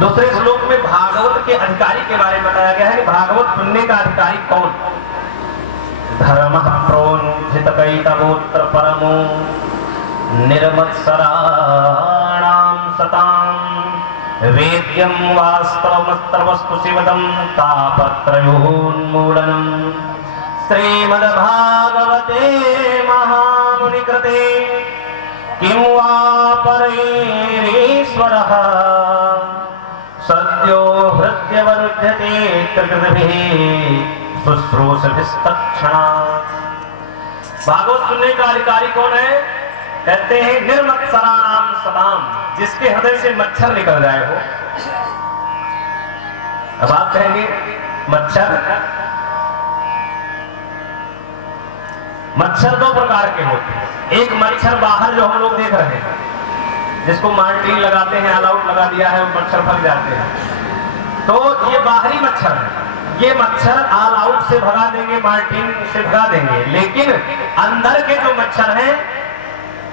दूसरे श्लोक में भागवत के अधिकारी के बारे में बताया गया है कि भागवत सुनने का अधिकारी कौन। धर्मः प्रोन्थितकैतवोत्र परमो निर्मत्सराणां सतां वेद्यं वास्तवमस्त्रवस्तु शिवदं तापत्रयोन्मूलनं श्रीमद्भागवते महामुनिकृते किं वा परेरीश्वरः सद्यो हृद्यवरुध्यते त्रिकृतिभिः शुश्रूषभिस्तत्क्षणात्। भागवत सुनने का अधिकारी कौन है? कहते हैं निर्मत्सराणां सतां, जिसके हृदय से मच्छर निकल जाए हो। अब आप कहेंगे मच्छर दो प्रकार के होते हैं। एक मच्छर बाहर जो हम लोग देख रहे हैं, जिसको मार्टिन लगाते हैं, ऑल आउट लगा दिया है, मच्छर भग जाते हैं, तो ये बाहरी मच्छर है। ये मच्छर ऑल आउट से भगा देंगे, मार्टिन से भगा देंगे, लेकिन अंदर के जो मच्छर हैं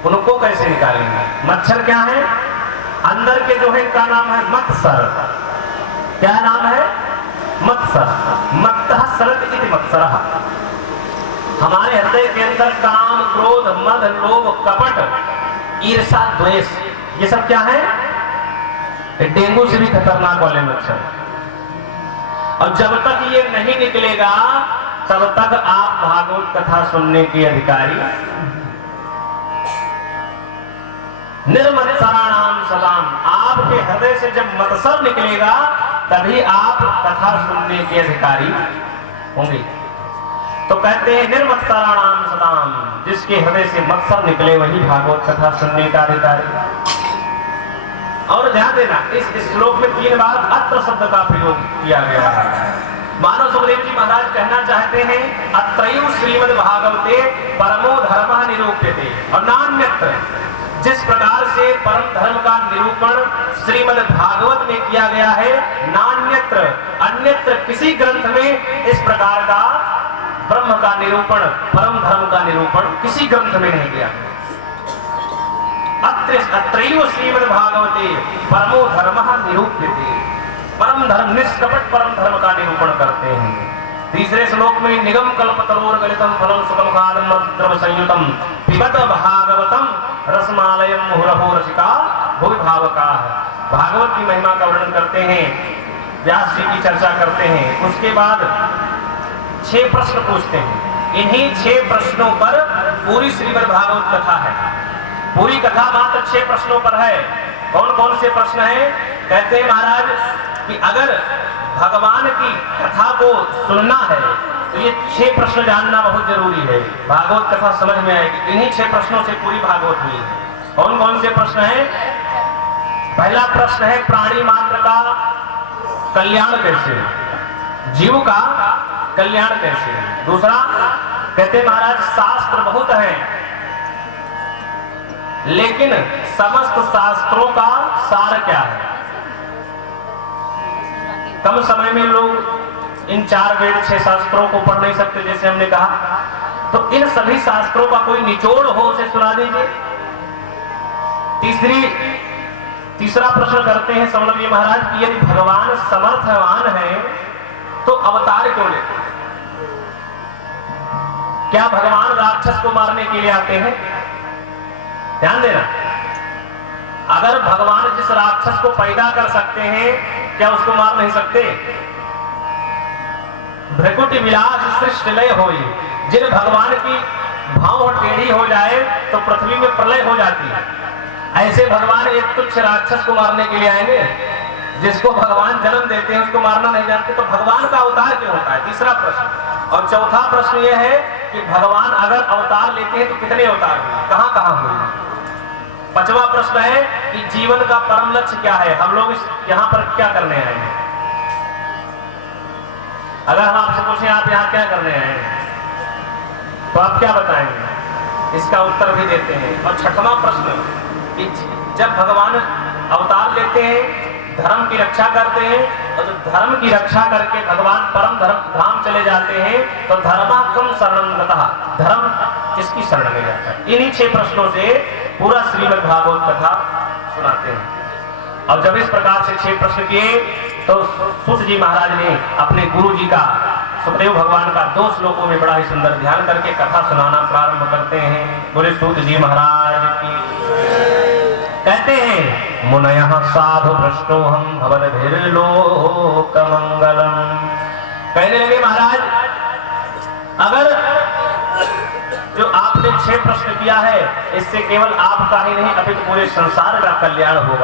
उनको कैसे निकालेंगे? मच्छर क्या है? अंदर के जो है इनका नाम है मत्सर। क्या नाम है? मत्सर। मत्तः सरत इति मत्सरः। हमारे हृदय के अंदर काम, क्रोध, मद, लोभ, कपट, ईर्ष्या, द्वेष, ये सब क्या है? डेंगू से भी खतरनाक वाले मच्छर। और जब तक ये नहीं निकलेगा तब तक आप भागवत कथा सुनने के अधिकारी। निर्मत्सराणां सतां, आपके हृदय से जब मत्सर निकलेगा तभी आप कथा सुनने के अधिकारी होंगे। तो कहते हैं निर्मत्सराणां सतां, जिसके हृदय से मत्सर निकले वही भागवत कथा सुनने का अधिकारी। और ध्यान देना, इस श्लोक में 3 बार अत्र शब्द का प्रयोग किया गया है। मानव सुखदेव जी महाराज कहना चाहते हैं अत्रैव श्रीमद् भागवते परमो धर्मः निरूप्यते, और नान्यत्र, जिस प्रकार से परम धर्म का निरूपण श्रीमद् भागवत में किया गया है, नान्यत्र, अन्यत्र किसी ग्रंथ में इस प्रकार का ब्रह्म का निरूपण, परम धर्म का निरूपण किसी ग्रंथ में नहीं किया। अत्रैव श्रीमद् भागवते परमो धर्मः निरूप्यते, परम धर्म, निष्कपट परम धर्म का निरूपण करते हैं। तीसरे श्लोक में निगम कल्पतरोर्गलितं फलं सुखमुखादं मधुद्रव संयुतं पिबत भागवतं रसमालयं मुहुरहो रसिका भुवि भावकाः। भागवत की महिमा का वर्णन करते हैं, व्यास जी की चर्चा करते हैं, उसके बाद 6 प्रश्न पूछते हैं। इन्हीं 6 प्रश्नों पर पूरी श्रीमद् भागवत कथा है। पूरी कथा मात्र 6 प्रश्नों पर है। कौन कौन से प्रश्न हैं? कहते हैं महाराज कि अगर भगवान की कथा को सुनना है तो ये 6 प्रश्न जानना बहुत जरूरी है, भागवत कथा समझ में आएगी। इन्हीं 6 प्रश्नों से पूरी भागवत हुई है। कौन कौन से प्रश्न हैं? पहला प्रश्न है प्राणी मात्र का कल्याण कैसे, जीव का कल्याण कैसे। दूसरा कहते महाराज शास्त्र बहुत है, लेकिन समस्त शास्त्रों का सार क्या है? कम समय में लोग इन 4 वेद 6 शास्त्रों को पढ़ नहीं सकते, जैसे हमने कहा, तो इन सभी शास्त्रों का कोई निचोड़ हो उसे सुना दीजिए। तीसरा प्रश्न करते हैं समर्थ महाराज कि यदि भगवान समर्थवान है तो अवतार क्यों लेते? क्या भगवान राक्षस को मारने के लिए आते हैं? ध्यान देना, अगर भगवान जिस राक्षस को पैदा कर सकते हैं, क्या उसको मार नहीं सकते? भ्रकुटी विलास सृष्टि लय होई, जिन भगवान की भाव टेढ़ी हो जाए तो पृथ्वी में प्रलय हो जाती है। ऐसे भगवान एक तुच्छ राक्षस को मारने के लिए आएंगे? जिसको भगवान जन्म देते हैं उसको मारना नहीं जानते, तो भगवान का अवतार क्यों होता है? तीसरा प्रश्न। और चौथा प्रश्न यह है कि भगवान अगर अवतार लेते हैं तो कितने अवतार हुए, कहां कहां हुए? पांचवा प्रश्न है कि जीवन का परम लक्ष्य क्या है, हम लोग यहाँ पर क्या करने आए हैं? अगर हम आपसे पूछें आप यहाँ क्या करने आए हैं तो आप क्या बताएंगे? इसका उत्तर भी देते हैं। और छठवां प्रश्न कि जब भगवान अवतार लेते हैं, धर्म की रक्षा करते हैं, और जब धर्म की रक्षा करके भगवान परम धर्म धाम चले जाते हैं तो धर्मा कम शरणं गतः, धर्म किसकी शरण में जाता है? इन्हीं 6 प्रश्नों से पूरा श्रीमद् भागवत कथा सुनाते हैं। और जब इस प्रकार से 6 प्रश्न किए तो सूत जी महाराज ने अपने गुरु जी का, सुखदेव भगवान का 2 श्लोकों में बड़ा ही सुंदर ध्यान करके कथा सुनाना प्रारंभ करते हैं। बोले सूत जी महाराज की। कहते हैं मुनयः साधु भ्रष्टोहम भवद्भिर्लोक मंगलम। कहने लगे महाराज, अगर जो आपने 6 प्रश्न किया है इससे केवल आपका ही नहीं अपितु पूरे संसार का कल्याण होगा।